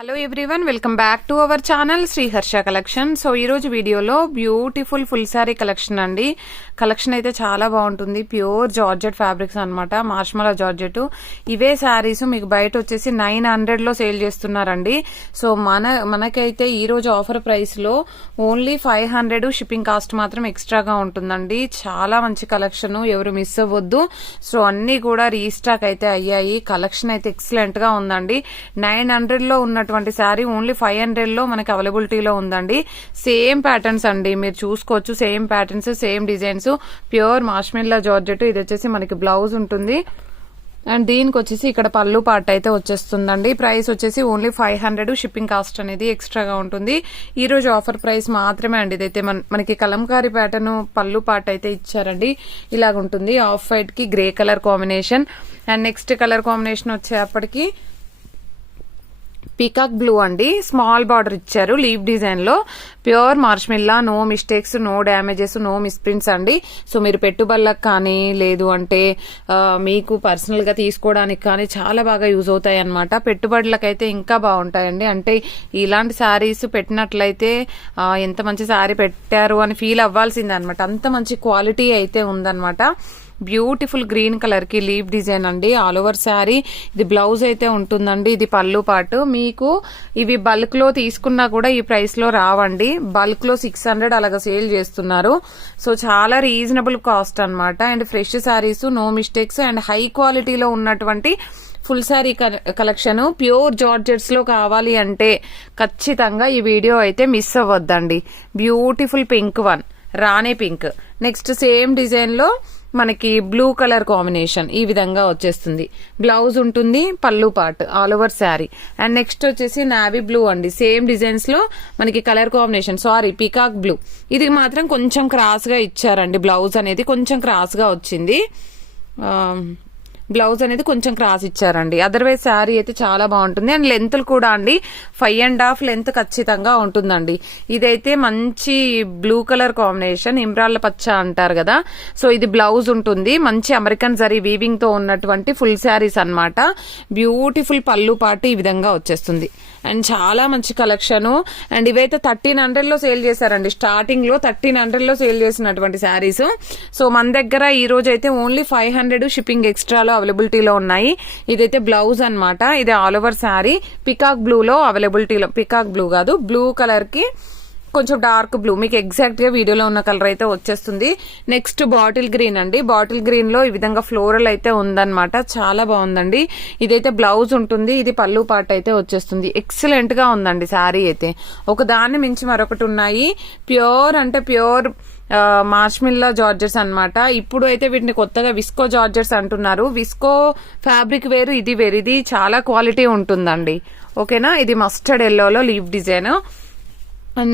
Hello everyone, welcome back to our channel Shri Harsha collection. So ఈ రోజు వీడియోలో బ్యూటిఫుల్ ఫుల్ శారీ కలెక్షన్ అండి. కలెక్షన్ అయితే చాలా బాగుంటుంది. ప్యూర్ జార్జెట్ ఫ్యాబ్రిక్స్ అనమాట, మార్ష్మలా జార్జెట్. ఇవే శారీస్ మీకు బయట వచ్చేసి 900 లో సేల్ చేస్తున్నారండి. సో మనకైతే ఈ రోజు ఆఫర్ ప్రైస్ లో ఓన్లీ 500 షిప్పింగ్ కాస్ట్ మాత్రం ఎక్స్ట్రాగా ఉంటుందండి. చాలా మంచి కలెక్షన్, ఎవరు మిస్ అవ్వద్దు. సో అన్ని కూడా రీస్టాక్ అయితే అయ్యాయి. కలెక్షన్ అయితే ఎక్సలెంట్ గా ఉందండి. 900 లో ఉన్నటువంటి శారీ ఓన్లీ 500 లో మనకి అవైలబిలిటీలో ఉందండి. సేమ్ ప్యాటర్న్స్ అండి, మీరు చూసుకోవచ్చు. Same patterns, same designs, pure marshmallow georgette. ఇది వచ్చేసి మనకి బ్లౌజ్ ఉంటుంది అండ్ దీనికి వచ్చేసి ఇక్కడ పళ్ళు పార్ట్ అయితే వచ్చేస్తుందండి. ప్రైస్ వచ్చేసి ఓన్లీ 500, షిప్పింగ్ కాస్ట్ అనేది ఎక్స్ట్రాగా ఉంటుంది. ఈ రోజు ఆఫర్ ప్రైస్ మాత్రమే అండి. ఇదైతే మనకి కలంకారీ ప్యాటర్న్ పళ్ళు పార్ట్ అయితే ఇచ్చారండి. ఇలాగ ఉంటుంది. ఆఫ్ వైట్ కి grey colour combination and next colour combination వచ్చేప్పటికి పీకాక్ బ్లూ అండి. స్మాల్ బార్డర్ ఇచ్చారు లీవ్ డిజైన్ లో. Pure marshmallow, no mistakes, no damages, no misprints అండి. సో మీరు పెట్టుబడులకు కానీ లేదు అంటే మీకు పర్సనల్ గా తీసుకోవడానికి కానీ చాలా బాగా యూజ్ అవుతాయి అనమాట. పెట్టుబడులకైతే ఇంకా బాగుంటాయండి. అంటే ఇలాంటి శారీస్ పెట్టినట్లయితే ఎంత మంచి శారీ పెట్టారు అని ఫీల్ అవ్వాల్సిందే అనమాట. అంత మంచి క్వాలిటీ అయితే ఉందన్నమాట. బ్యూటిఫుల్ గ్రీన్ కలర్ కి లీవ్ డిజైన్ అండి. All over sari. ఇది బ్లౌజ్ అయితే ఉంటుందండి. ఇది పళ్ళు పాటు. మీకు ఇవి బల్క్ లో తీసుకున్నా కూడా ఈ ప్రైస్ లో రావండి. బల్క్ లో 600 అలాగా సేల్ చేస్తున్నారు. సో చాలా రీజనబుల్ కాస్ట్ అనమాట. And fresh sarees, no mistakes and high క్వాలిటీలో ఉన్నటువంటి full sari collection pure georgettes లో కావాలి అంటే ఖచ్చితంగా ఈ వీడియో అయితే మిస్ అవ్వద్దండి. బ్యూటిఫుల్ పింక్ వన్, రాణి పింక్. నెక్స్ట్ సేమ్ డిజైన్ లో మనకి బ్లూ కలర్ కాంబినేషన్ ఈ విధంగా వచ్చేస్తుంది. బ్లౌజ్ ఉంటుంది, పళ్ళు part, all over sari. And next వచ్చేసి నావీ బ్లూ అండి. సేమ్ డిజైన్స్ లో మనకి colour combination, sorry peacock blue. ఇది మాత్రం కొంచెం క్రాస్ గా ఇచ్చారండి. బ్లౌజ్ అనేది కొంచెం క్రాస్ గా వచ్చింది. బ్లౌజ్ అనేది కొంచెం క్రాస్ ఇచ్చారండి. అదర్వైజ్ శారీ అయితే చాలా బాగుంటుంది. అండ్ లెంత్ కూడా అండి 5.5 లెంత్ ఖచ్చితంగా ఉంటుందండి. ఇదైతే మంచి బ్లూ కలర్ కాంబినేషన్, ఇమ్రాళ్ళ పచ్చ అంటారు కదా. సో ఇది బ్లౌజ్ ఉంటుంది. మంచి అమెరికన్ జరీ వీవింగ్ తో ఉన్నటువంటి ఫుల్ శారీస్ అన్నమాట. బ్యూటిఫుల్ పళ్ళు పాటు ఈ విధంగా వచ్చేస్తుంది. అండ్ చాలా మంచి కలెక్షన్. అండ్ ఇవైతే 1300 లో సేల్ చేశారండి. స్టార్టింగ్ లో 1300 లో సేల్ చేసినటువంటి శారీస్. సో మన దగ్గర ఈ రోజు అయితే ఓన్లీ 500 షిప్పింగ్ ఎక్స్ట్రాలో అవైలబిలిటీలో ఉన్నాయి. ఇదైతే బ్లౌజ్ అన్నమాట. ఇది all over sari peacock blue లో అవైలబిలిటీలో, పికాక్ బ్లూ కాదు, బ్లూ కలర్ కి కొంచెం డార్క్ బ్లూ, మీకు ఎగ్జాక్ట్ గా వీడియోలో ఉన్న కలర్ అయితే వచ్చేస్తుంది. నెక్స్ట్ బాటిల్ గ్రీన్ అండి. బాటిల్ గ్రీన్ లో ఈ విధంగా ఫ్లోరల్ అయితే ఉందన్నమాట. చాలా బాగుందండి. ఇదైతే బ్లౌజ్ ఉంటుంది. ఇది పళ్ళు పార్ట్ అయితే వచ్చేస్తుంది. ఎక్సలెంట్ గా ఉందండి శారీ అయితే. ఒక దాన్ని మించి మరొకటి ఉన్నాయి. ప్యూర్ అంటే ప్యూర్ మార్ష్మెల్లా జార్జెట్స్ అన్నమాట. ఇప్పుడు అయితే వీటిని కొత్తగా విస్కో జార్జెట్స్ అంటున్నారు. విస్కో ఫ్యాబ్రిక్ వేరు, ఇది వేరు. ఇది చాలా క్వాలిటీ ఉంటుందండి. ఓకేనా. ఇది మస్టర్డ్ ఎల్లోలో లీవ్ డిజైన్.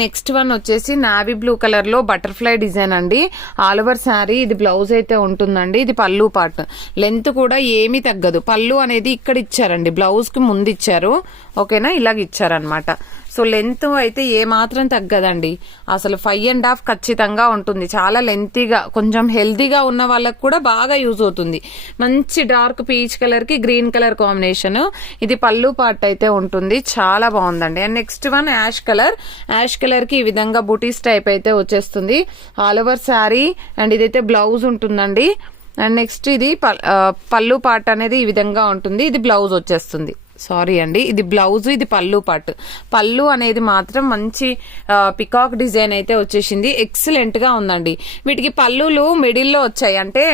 నెక్స్ట్ వన్ వచ్చేసి నావీ బ్లూ కలర్ లో బటర్ఫ్లై డిజైన్ అండి. All over sari. ఇది బ్లౌజ్ అయితే ఉంటుందండి. ఇది పళ్ళు పార్ట్. లెంత్ కూడా ఏమీ తగ్గదు. పళ్ళు అనేది ఇక్కడ ఇచ్చారండి, బ్లౌజ్ కి ముందు ఇచ్చారు. ఓకేనా, ఇలాగ ఇచ్చారనమాట. సో లెంత్ అయితే ఏ మాత్రం తగ్గదండి. అసలు 5.5 ఖచ్చితంగా ఉంటుంది. చాలా లెంతీగా, కొంచెం హెల్తీగా ఉన్న వాళ్ళకి కూడా బాగా యూజ్ అవుతుంది. మంచి డార్క్ పీచ్ కలర్ కి గ్రీన్ కలర్ కాంబినేషన్. ఇది పళ్ళు పార్ట్ అయితే ఉంటుంది. చాలా బాగుందండి. And next one ash colour. Ash colour కి ఈ విధంగా బూటీస్ టైప్ అయితే వచ్చేస్తుంది. All over sari. అండ్ ఇదైతే బ్లౌజ్ ఉంటుందండి. అండ్ నెక్స్ట్ ఇది పళ్ళు పార్ట్ అనేది ఈ విధంగా ఉంటుంది. ఇది బ్లౌజ్ వచ్చేస్తుంది. సారీ అండి, ఇది బ్లౌజ్, ఇది పళ్ళు పార్ట్. పళ్ళు అనేది మాత్రం మంచి పికాక్ డిజైన్ అయితే వచ్చేసింది. ఎక్సలెంట్ గా ఉందండి. వీటికి పళ్ళులు మిడిల్లో వచ్చాయి. అంటే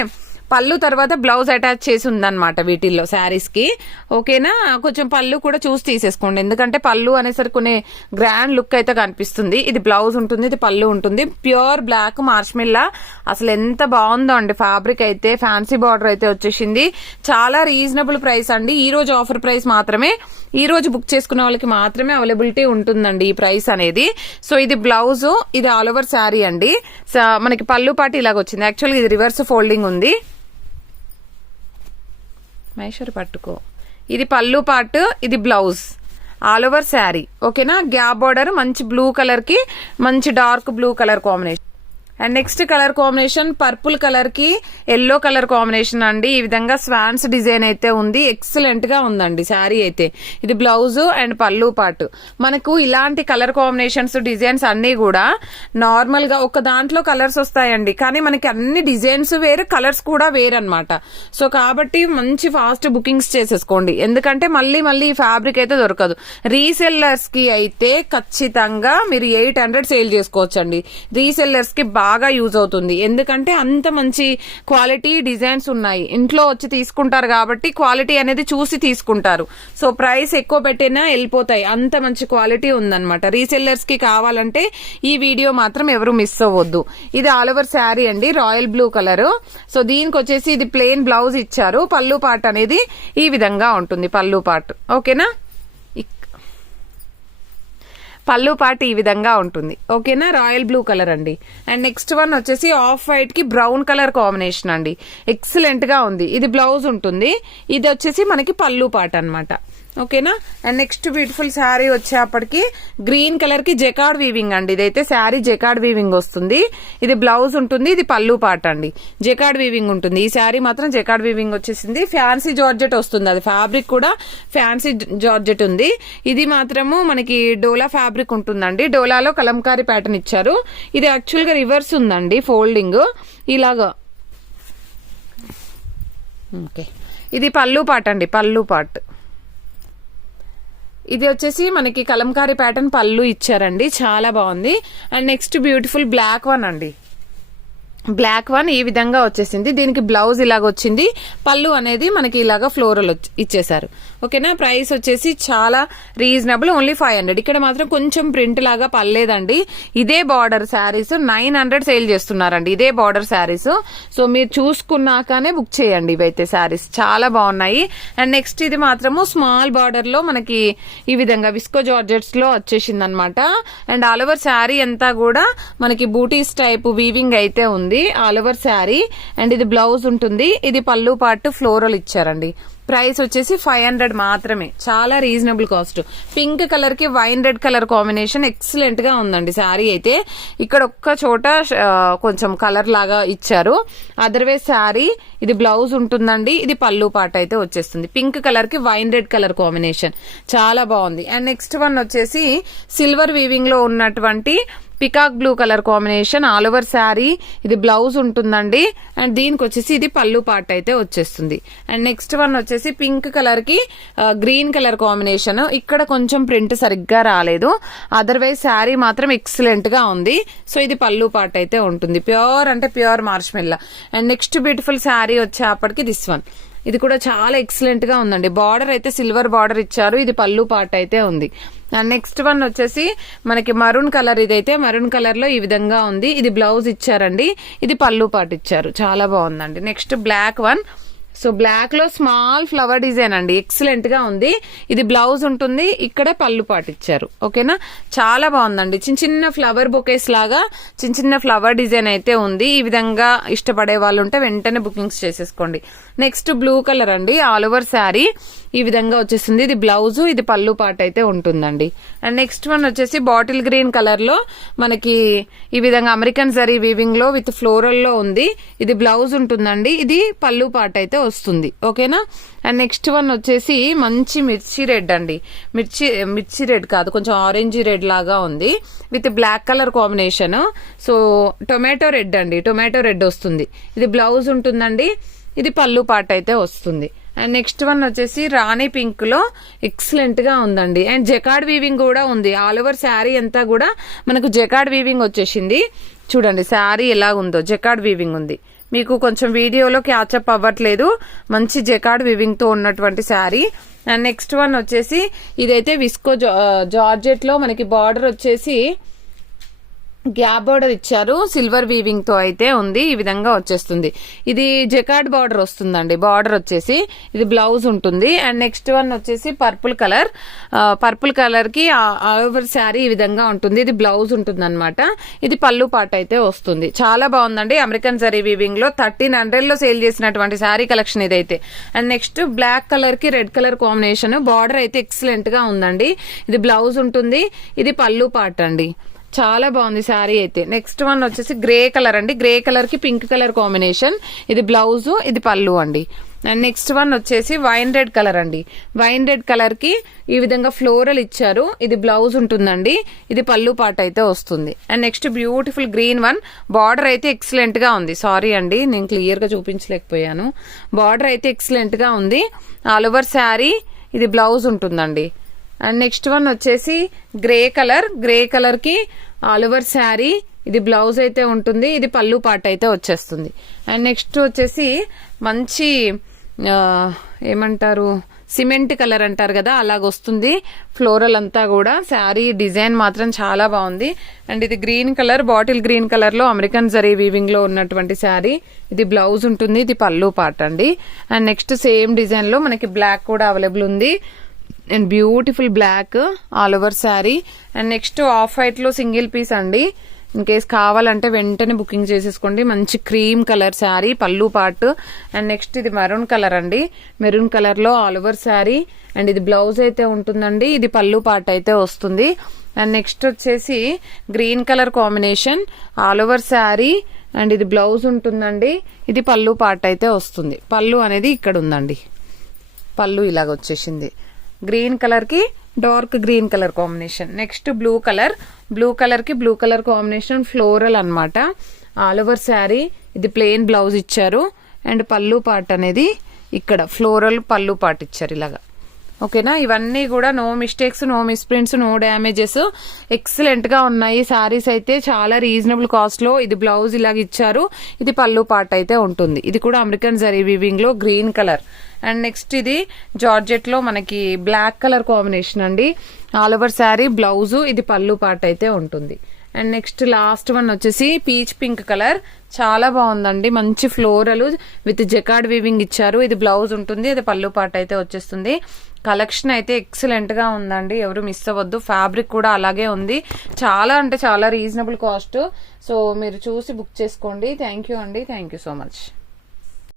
పళ్ళు తర్వాత బ్లౌజ్ అటాచ్ చేసి ఉందన్నమాట వీటిల్లో శారీస్ కి. ఓకేనా. కొంచెం పళ్ళు కూడా చూసి తీసేసుకోండి, ఎందుకంటే పళ్ళు అనేసరికి కొన్ని గ్రాండ్ లుక్ అయితే కనిపిస్తుంది. ఇది బ్లౌజ్ ఉంటుంది, ఇది పళ్ళు ఉంటుంది. Pure black marshmallow. అసలు ఎంత బాగుందో అండి ఫ్యాబ్రిక్ అయితే. ఫ్యాన్సీ బార్డర్ అయితే వచ్చేసింది. చాలా రీజనబుల్ ప్రైస్ అండి. ఈ రోజు ఆఫర్ ప్రైస్ మాత్రమే. ఈ రోజు బుక్ చేసుకున్న వాళ్ళకి మాత్రమే అవైలబిలిటీ ఉంటుందండి ఈ ప్రైస్ అనేది. సో ఇది బ్లౌజ్, ఇది ఆల్ ఓవర్ శారీ అండి. మనకి పళ్ళు పాటు ఇలాగ వచ్చింది. యాక్చువల్గా ఇది రివర్స్ ఫోల్డింగ్ ఉంది. మైషూర్ పట్టుకో. ఇది పళ్ళు పార్ట్, ఇది బ్లౌజ్, ఆల్ ఓవర్ శారీ. ఓకేనా. గ్యాప్ బార్డర్ మంచి బ్లూ కలర్ కి మంచి dark blue colour combination. And next colour combination purple colour కి ఎల్లో కలర్ కాంబినేషన్ అండి. ఈ విధంగా స్వాన్స్ డిజైన్ అయితే ఉంది. ఎక్సలెంట్ గా ఉందండి శారీ అయితే. ఇది బ్లౌజ్ అండ్ పళ్ళు పాటు. మనకు ఇలాంటి కలర్ కాంబినేషన్స్ డిజైన్స్ అన్ని కూడా నార్మల్ గా ఒక దాంట్లో కలర్స్ వస్తాయండి, కానీ మనకి అన్ని డిజైన్స్ వేరు, కలర్స్ కూడా వేరు అనమాట. సో కాబట్టి మంచి ఫాస్ట్ బుకింగ్స్ చేసేసుకోండి, ఎందుకంటే మళ్ళీ మళ్ళీ ఈ ఫ్యాబ్రిక్ అయితే దొరకదు. రీసెల్లర్స్ కి అయితే ఖచ్చితంగా మీరు 800 సేల్ చేసుకోవచ్చండి. రీసెల్లర్స్ కి బాగా యూజ్ అవుతుంది, ఎందుకంటే అంత మంచి క్వాలిటీ డిజైన్స్ ఉన్నాయి. ఇంట్లో వచ్చి తీసుకుంటారు కాబట్టి క్వాలిటీ అనేది చూసి తీసుకుంటారు. సో ప్రైస్ ఎక్కువ పెట్టినా వెళ్ళిపోతాయి, అంత మంచి క్వాలిటీ ఉందన్నమాట. రీసెల్లర్స్ కి కావాలంటే ఈ వీడియో మాత్రం ఎవరు మిస్ అవ్వద్దు. ఇది ఆల్ ఓవర్ శారీ అండి, రాయల్ బ్లూ కలర్. సో దీనికి వచ్చేసి ఇది ప్లెయిన్ బ్లౌజ్ ఇచ్చారు. పళ్ళు పార్ట్ అనేది ఈ విధంగా ఉంటుంది. పళ్ళు పార్ట్ ఓకేనా, పళ్ళు పార్ట్ ఈ విధంగా ఉంటుంది ఓకేనా. రాయల్ బ్లూ కలర్ అండి. అండ్ నెక్స్ట్ వన్ వచ్చేసి ఆఫ్ వైట్ కి బ్రౌన్ కలర్ కాంబినేషన్ అండి. ఎక్సలెంట్ గా ఉంది. ఇది బ్లౌజ్ ఉంటుంది, ఇది వచ్చేసి మనకి పళ్ళు పార్ట్ అన్నమాట ఓకేనా. అండ్ నెక్స్ట్ బ్యూటిఫుల్ శారీ వచ్చేప్పటికి గ్రీన్ కలర్ కి జెకార్డ్ వీవింగ్ అండి. ఇదైతే శారీ జెకార్డ్ వీవింగ్ వస్తుంది. ఇది బ్లౌజ్ ఉంటుంది, ఇది పళ్ళు పార్ట్ అండి. జెకార్డ్ వీవింగ్ ఉంటుంది. ఈ శారీ మాత్రం జెకార్డ్ వీవింగ్ వచ్చేసింది. ఫ్యాన్సీ జార్జెట్ వస్తుంది, అది ఫ్యాబ్రిక్ కూడా ఫ్యాన్సీ జార్జెట్ ఉంది. ఇది మాత్రము మనకి డోలా ఫ్యాబ్రిక్ ఉంటుందండి. డోలాలో కలంకారీ ప్యాటర్న్ ఇచ్చారు. ఇది యాక్చువల్ గా రివర్స్ ఉందండి, ఫోల్డింగ్ ఇలాగా. ఓకే, ఇది పళ్ళు పార్ట్ అండి, పళ్ళు పార్ట్. ఇది వచ్చేసి మనకి కలంకారీ ప్యాటర్న్ పళ్ళు ఇచ్చారండి, చాలా బాగుంది. And next beautiful black one అండి. బ్లాక్ వన్ ఈ విధంగా వచ్చేసింది. దీనికి బ్లౌజ్ ఇలాగ వచ్చింది, పళ్ళు అనేది మనకి ఇలాగా ఫ్లోరల్ ఇచ్చేసారు ఓకేనా. ప్రైస్ వచ్చేసి చాలా రీజనబుల్, ఓన్లీ 500. ఇక్కడ మాత్రం కొంచెం ప్రింట్ లాగా పర్లేదండి. ఇదే బార్డర్ శారీస్ 900 సేల్ చేస్తున్నారండి, ఇదే బార్డర్ శారీస్. సో మీరు చూసుకున్నాకనే బుక్ చేయండి. ఇవైతే శారీస్ చాలా బాగున్నాయి. అండ్ నెక్స్ట్ ఇది మాత్రము స్మాల్ బార్డర్ లో మనకి ఈ విధంగా విస్కో జార్జెట్స్ లో వచ్చేసింది అనమాట. అండ్ ఆల్ ఓవర్ శారీ అంతా కూడా మనకి బూటీస్ టైప్ వీవింగ్ అయితే ఉంది ఆల్ ఓవర్ శారీ. అండ్ ఇది బ్లౌజ్ ఉంటుంది, ఇది పళ్ళు పార్ట్ ఫ్లోరల్ ఇచ్చారండి. ప్రైస్ వచ్చేసి 500 మాత్రమే, చాలా రీజనబుల్ కాస్ట్. పింక్ కలర్ కి wine red colour combination excellent గా ఉందండి శారీ అయితే. ఇక్కడ ఒక్క చోట కొంచెం కలర్ లాగా ఇచ్చారు, అదర్వైజ్ శారీ ఇది బ్లౌజ్ ఉంటుందండి, ఇది పళ్ళు పార్ట్ అయితే వచ్చేస్తుంది. పింక్ కలర్ కి వైన్ రెడ్ కలర్ కాంబినేషన్ చాలా బాగుంది. అండ్ నెక్స్ట్ వన్ వచ్చేసి సిల్వర్ వీవింగ్ లో ఉన్నటువంటి peacock blue colour combination all over sari. ఇది బ్లౌజ్ ఉంటుందండి. అండ్ దీనికి వచ్చేసి ఇది పళ్ళు పార్ట్ అయితే వచ్చేస్తుంది. అండ్ నెక్స్ట్ వన్ వచ్చేసి పింక్ కలర్ కి గ్రీన్ కలర్ కాంబినేషన్. ఇక్కడ కొంచెం ప్రింట్ సరిగ్గా రాలేదు, అదర్వైజ్ శారీ మాత్రం ఎక్సలెంట్ గా ఉంది. సో ఇది పళ్ళు పార్ట్ అయితే ఉంటుంది, ప్యూర్ అంటే pure marshmallow. And next beautiful sari వచ్చేప్పటికి దిస్ వన్. ఇది కూడా చాలా ఎక్సలెంట్ గా ఉందండి. బార్డర్ అయితే సిల్వర్ బార్డర్ ఇచ్చారు, ఇది పళ్ళు పార్ట్ అయితే ఉంది. నెక్స్ట్ వన్ వచ్చేసి మనకి మరూన్ కలర్. ఇదైతే మరూన్ కలర్ లో ఈ విధంగా ఉంది, ఇది బ్లౌజ్ ఇచ్చారండి, ఇది పళ్ళు పార్ట్ ఇచ్చారు, చాలా బాగుందండి. Next black one. So black లో స్మాల్ ఫ్లవర్ డిజైన్ అండి, ఎక్సలెంట్ గా ఉంది. ఇది బ్లౌజ్ ఉంటుంది, ఇక్కడే పళ్ళు పాటు ఇచ్చారు ఓకేనా. చాలా బాగుందండి. చిన్న చిన్న ఫ్లవర్ బొకేస్ లాగా చిన్న చిన్న ఫ్లవర్ డిజైన్ అయితే ఉంది. ఈ విధంగా ఇష్టపడే వాళ్ళు ఉంటే వెంటనే బుకింగ్స్ చేసేసుకోండి. నెక్స్ట్ బ్లూ కలర్ అండి, ఆల్ ఓవర్ శారీ ఈ విధంగా వచ్చేస్తుంది. ఇది బ్లౌజ్, ఇది పళ్ళు పార్ట్ అయితే ఉంటుందండి. అండ్ నెక్స్ట్ వన్ వచ్చేసి బాటిల్ గ్రీన్ కలర్ లో మనకి ఈ విధంగా అమెరికన్ జరీ వీవింగ్ లో విత్ ఫ్లోరల్ లో ఉంది. ఇది బ్లౌజ్ ఉంటుందండి, ఇది పళ్ళు పార్ట్ అయితే వస్తుంది ఓకేనా. అండ్ నెక్స్ట్ వన్ వచ్చేసి మంచి మిర్చి రెడ్ అండి. మిర్చి రెడ్ కాదు, కొంచెం ఆరెంజ్ రెడ్ లాగా ఉంది with black colour combination. So tomato red అండి, టొమాటో రెడ్ వస్తుంది. ఇది బ్లౌజ్ ఉంటుందండి, ఇది పళ్ళు పార్ట్ అయితే వస్తుంది. అండ్ నెక్స్ట్ వన్ వచ్చేసి రాణి పింక్ లో ఎక్సలెంట్ గా ఉందండి. అండ్ జెకార్డ్ వీవింగ్ కూడా ఉంది. ఆల్ ఓవర్ శారీ అంతా కూడా మనకు జెకార్డ్ వీవింగ్ వచ్చేసింది. చూడండి శారీ ఎలా ఉందో, జెకార్డ్ వీవింగ్ ఉంది. మీకు కొంచెం వీడియోలో క్యాచప్ అవ్వట్లేదు, మంచి జెకార్డ్ వీవింగ్ తో ఉన్నటువంటి శారీ. అండ్ నెక్స్ట్ వన్ వచ్చేసి ఇదైతే విస్కో జార్జెట్ లో మనకి బార్డర్ వచ్చేసి గ్యాప్ బార్డర్ ఇచ్చారు, సిల్వర్ వీవింగ్ తో అయితే ఉంది. ఈ విధంగా వచ్చేస్తుంది. ఇది జెకార్డ్ బార్డర్ వస్తుందండి, బార్డర్ వచ్చేసి ఇది బ్లౌజ్ ఉంటుంది. అండ్ నెక్స్ట్ వన్ వచ్చేసి పర్పుల్ కలర్. పర్పుల్ కలర్ కి ఆల్ ఓవర్ శారీ ఈ విధంగా ఉంటుంది, ఇది బ్లౌజ్ ఉంటుంది అనమాట. ఇది పళ్ళు పార్ట్ అయితే వస్తుంది. చాలా బాగుందండి. అమెరికన్ జరీ వీవింగ్ లో 1300 లో సేల్ చేసినటువంటి శారీ కలెక్షన్ ఇదైతే. అండ్ నెక్స్ట్ బ్లాక్ కలర్ కి రెడ్ కలర్ కాంబినేషన్, బార్డర్ అయితే ఎక్సలెంట్ గా ఉందండి. ఇది బ్లౌజ్ ఉంటుంది, ఇది పళ్ళు పార్ట్ అండి. చాలా బాగుంది శారీ అయితే. నెక్స్ట్ వన్ వచ్చేసి గ్రే కలర్ అండి, గ్రే కలర్ కి పింక్ కలర్ కాంబినేషన్. ఇది బ్లౌజ్, ఇది పళ్ళు అండి. అండ్ నెక్స్ట్ వన్ వచ్చేసి వైన్ రెడ్ కలర్ అండి. వైన్ రెడ్ కలర్ కి ఈ విధంగా ఫ్లోరల్ ఇచ్చారు. ఇది బ్లౌజ్ ఉంటుందండి, ఇది పళ్ళు పాట అయితే వస్తుంది. And next beautiful green one. Border అయితే ఎక్సలెంట్ గా ఉంది. సారీ అండి నేను క్లియర్ గా చూపించలేకపోయాను. బార్డర్ అయితే ఎక్సలెంట్ గా ఉంది. ఆల్ ఓవర్ శారీ ఇది బ్లౌజ్ ఉంటుందండి. అండ్ నెక్స్ట్ వన్ వచ్చేసి గ్రే కలర్, గ్రే కలర్ కి ఆల్ ఓవర్ శారీ ఇది బ్లౌజ్ అయితే ఉంటుంది, ఇది పళ్ళు పాట అయితే వచ్చేస్తుంది. అండ్ నెక్స్ట్ వచ్చేసి మంచి ఏమంటారు సిమెంట్ కలర్ అంటారు కదా, అలాగొస్తుంది ఫ్లోరల్ అంతా కూడా. శారీ డిజైన్ మాత్రం చాలా బాగుంది. అండ్ ఇది green colour, bottle green colour లో అమెరికన్ జరీ వీవింగ్ లో ఉన్నటువంటి శారీ. ఇది బ్లౌజ్ ఉంటుంది, ఇది పళ్ళు పాట అండి. అండ్ నెక్స్ట్ సేమ్ డిజైన్ లో మనకి బ్లాక్ కూడా అవైలబుల్ ఉంది. And beautiful black all over sari. And next off white లో సింగిల్ పీస్ అండి. ఇన్ కేస్ కావాలంటే వెంటనే బుకింగ్ చేసేసుకోండి. మంచి క్రీమ్ కలర్ శారీ, పళ్ళు పార్ట్. అండ్ నెక్స్ట్ ఇది మెరూన్ కలర్ అండి, మెరూన్ కలర్ లో ఆల్ ఓవర్ శారీ. అండ్ ఇది బ్లౌజ్ అయితే ఉంటుందండి, ఇది పళ్ళు పార్ట్ అయితే వస్తుంది. అండ్ నెక్స్ట్ వచ్చేసి green colour combination all over sari. And ఇది బ్లౌజ్ ఉంటుందండి, ఇది పళ్ళు పార్ట్ అయితే వస్తుంది. పళ్ళు అనేది ఇక్కడ ఉందండి, పళ్ళు ఇలాగ వచ్చేసింది. గ్రీన్ కలర్ కి dark green colour combination. Next blue colour, blue colour కి బ్లూ కలర్ కాంబినేషన్ ఫ్లోరల్ అన్నమాట. ఆల్ ఓవర్ శారీ ఇది ప్లెయిన్ బ్లౌజ్ ఇచ్చారు. అండ్ పళ్ళు పార్ట్ అనేది ఇక్కడ ఫ్లోరల్ పళ్ళు పార్ట్ ఇచ్చారు ఇలాగా. ఓకేనా, ఇవన్నీ కూడా no mistakes, no misprints, no damages, excellent గా ఉన్నాయి. శారీస్ అయితే చాలా రీజనబుల్ కాస్ట్ లో. ఇది బ్లౌజ్ ఇలాగ ఇచ్చారు, ఇది పళ్ళు పార్ట్ అయితే ఉంటుంది. ఇది కూడా అమెరికన్ జరీ వీవింగ్ లో గ్రీన్ కలర్. అండ్ నెక్స్ట్ ఇది జార్జెట్ లో మనకి బ్లాక్ కలర్ కాంబినేషన్ అండి. ఆల్ ఓవర్ శారీ బ్లౌజ్, ఇది పళ్ళు పార్ట్ అయితే ఉంటుంది. అండ్ నెక్స్ట్ లాస్ట్ వన్ వచ్చేసి పీచ్ పింక్ కలర్. చాలా బాగుందండి, మంచి ఫ్లోరల్ విత్ జకార్డ్ వీవింగ్ ఇచ్చారు. ఇది బ్లౌజ్ ఉంటుంది, ఇది పళ్ళు పార్ట్ అయితే వచ్చేస్తుంది. కలెక్షన్ అయితే ఎక్సలెంట్ గా ఉందండి, ఎవరు మిస్ అవ్వద్దు. ఫ్యాబ్రిక్ కూడా అలాగే ఉంది, చాలా అంటే చాలా రీజనబుల్ కాస్ట్. సో మీరు చూసి బుక్ చేసుకోండి. థ్యాంక్ యూ అండి, థ్యాంక్ యూ సో మచ్.